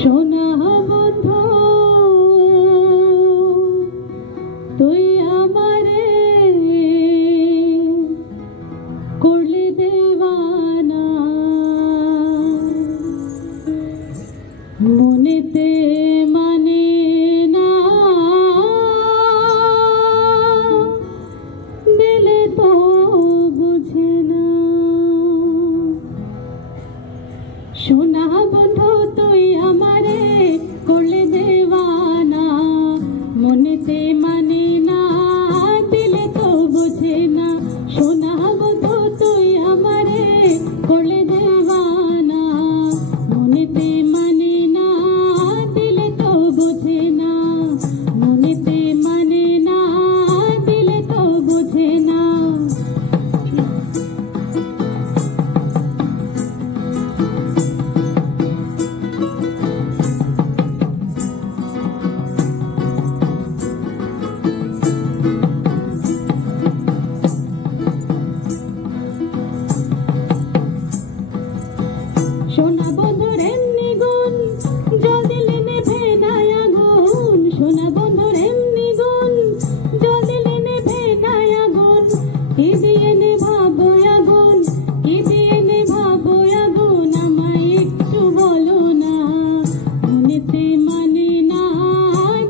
সোনা বন্ধু তুই আমারে করলি দেওয়ানা, মনেতে মানে না, দিলে তো বুঝে না। সোনা বন্ধু তুই আমারে করলে দেওয়ানা, মনেতে মানে না, দিলে তো বুঝে না। সোনা বন্ধু তুই আমারে করলে দেওয়ানা, মনেতে মানে না, দিলে তো বুঝে না, মনেতে মানে না, দিলে তো বুঝে না। সোনা বন্ধুর এমনি গুণ, জল দিলে নেভে না আগুন। সোনা বন্ধুর এমনি গুণ, জল দিলে নেভে না আগুন। কি দিয়ে নেভাবো আগুন, কি দিয়ে নেভাবো আগুন, আমায় একটু বলো না। মনেতে মানে না,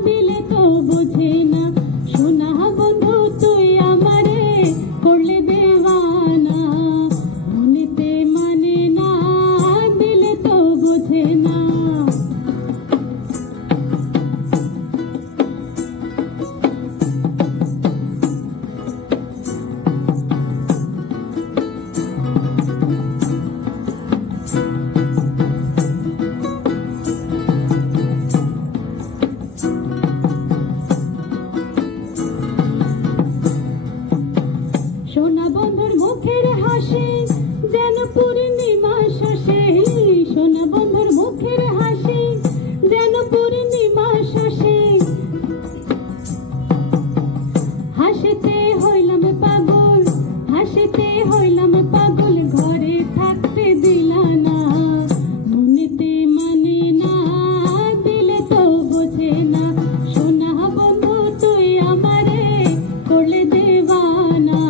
দিলে তো বোঝে না। সোনা বন্ধু তুই আমারে করলে দেওয়ানা, মনেতে মানে না, দিলে তো বোঝে না। সোনা বন্ধুর মুখের হাসি যেন পূর্ণিমা শোষে। সোনা বন্ধুর মুখের হাসি যেন পূর্ণিমা শোষে। হাসিতে হইলাম পাগল, হাসিতে হইলাম পাগল, ঘরে থাকতে দিলা না। মনেতে মানে না, দিলে তো বোঝে না। সোনা বন্ধু তুই আমারে করলে দেওয়ানা,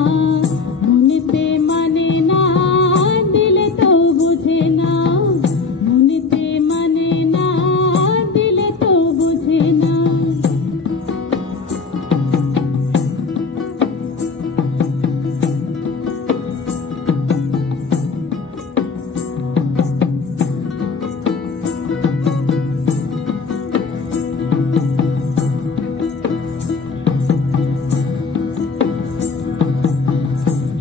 মনেতে মানে না, দিলে তো বোঝে না, মনেতে মানে না, দিলে তো বোঝে না।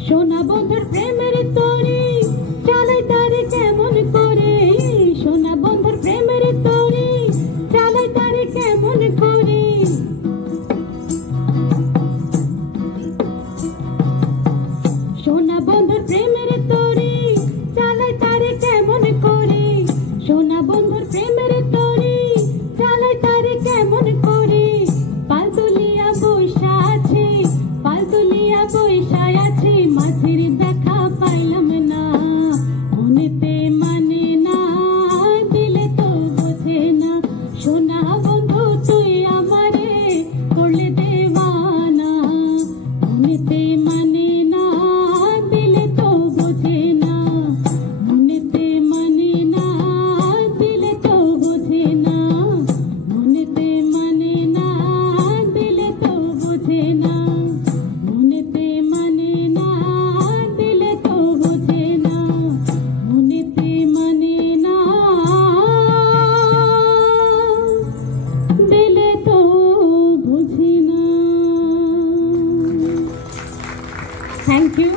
সোনা বন্ধুর প্রেমের তরি চালাই তারে কেমন করে। সোনা বন্ধুর প্রেমের তরি চালাই তারে কেমন করে। সোনা বন্ধুর প্রেমের তরি চালাই তারে কেমন করে। সোনা বন্ধুর প্রেমের তরি চালাই তারে কেমন করে। পাল তুলিয়া বৈশা আছে, পাল তুলিয়া বৈশা আছে, মাঝের দেখা পাইলাম না। মনেতে মানে না, দিলে তো বোঝে না। সোনা বন্ধু তুই আমারে করলে দেওয়ানা, মনেতে মানে না, দিলে তো বোঝে না, মনেতে মানে না, দিলে তো বোঝে না, মনেতে মানে না, দিলে তো বোঝে না, মনেতে মানে না, দিলে তো বোঝে না, মনেতে মানে না, দিলে তো বুঝি না। Thank you.